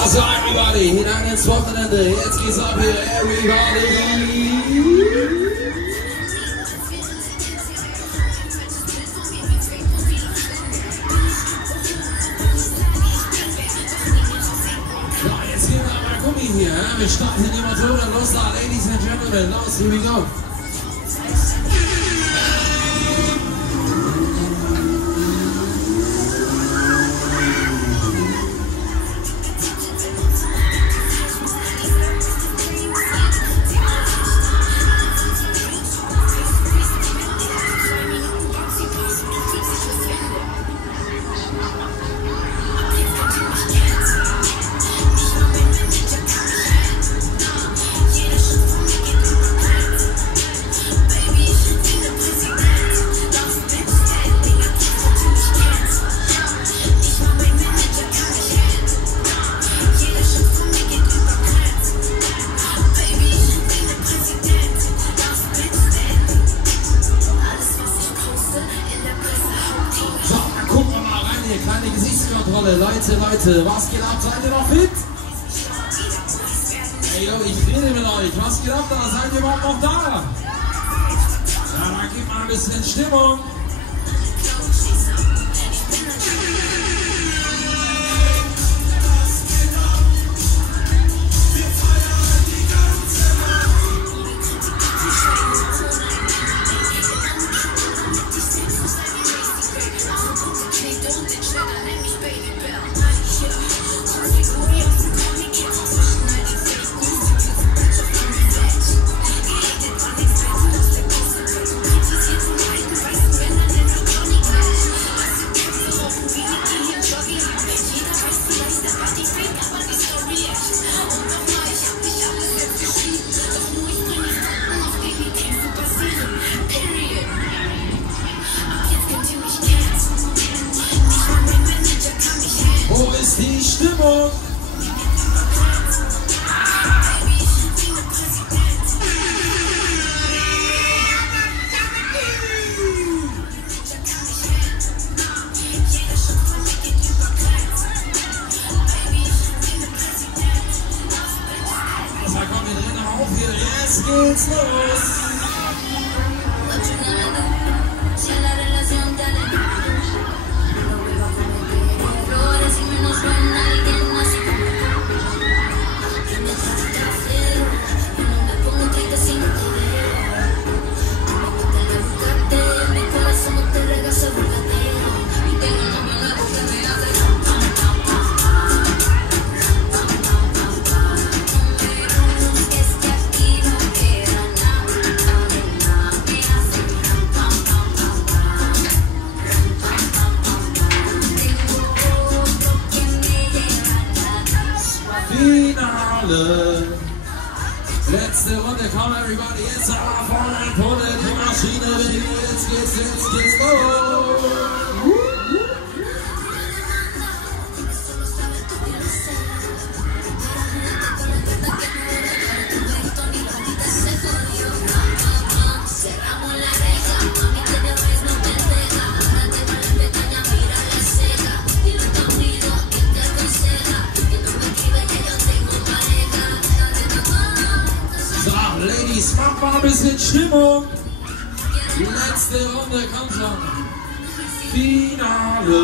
Also everybody, hinein ins Wochenende, jetzt geht's ab hier, everybody! Hier, wir starten hier die Motoren, los da, Ladies and Gentlemen, los, here we go. Leute, was geht ab? Seid ihr noch fit? Hey yo, ich rede mit euch. Was geht ab da? Seid ihr überhaupt noch da? Ja, dann gibt mal ein bisschen Stimmung. Letzte Runde, komm everybody, jetzt aber vorne, Pulle, die Maschine, jetzt geht's los! Ladies, mach mal ein bisschen Stimmung. Letzte Runde, komm schon. Finale.